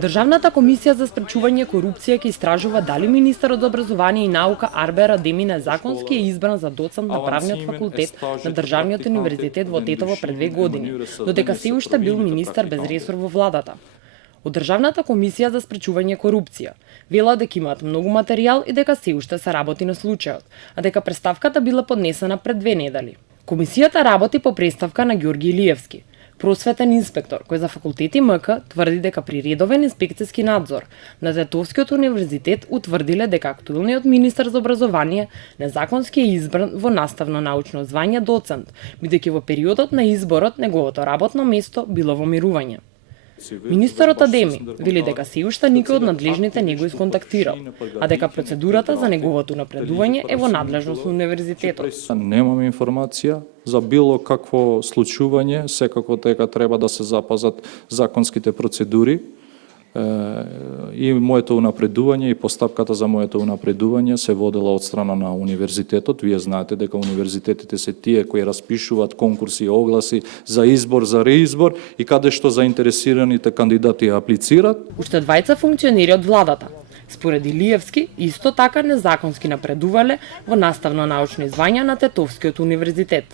Државната комисија за спречување корупција ќе истражува дали министерот за образование и наука Арбер Адеми незаконски е избран за доцент на правниот факултет на Државниот универзитет во Тетово пред 2 години, додека се уште бил министер без ресор во владата. Од Државната комисија за спречување корупција вела дека имаат многу материјал и дека се уште се работи на случајот, а дека преставката била поднесена пред 2 недели. Комисијата работи по преставка на Ѓорги Илиевски, просветен инспектор, кој за факултети МК тврди дека при редовен инспекцијски надзор на Тетовскиот универзитет утврдиле дека актуелниот министер за образование незаконски е избран во наставно-научно звање доцент, бидејќи во периодот на изборот неговото работно место било во мирување. Министерот Адеми вели дека се уште никој од надлежните не го исконтактирал, а дека процедурата за неговото напредување е во надлежност на универзитетот. Немаме информација за било какво случување, секако дека треба да се запазат законските процедури и моето унапредување и постапката за моето унапредување се водела од страна на универзитетот. Вие знаете дека универзитетите се тие кои распишуваат конкурси и огласи за избор, за реизбор и каде што заинтересираните кандидати аплицираат. Уште двајца функционери од владата, според Илиевски, исто така незаконски напредувале во наставно-научни звања на Тетовскиот универзитет.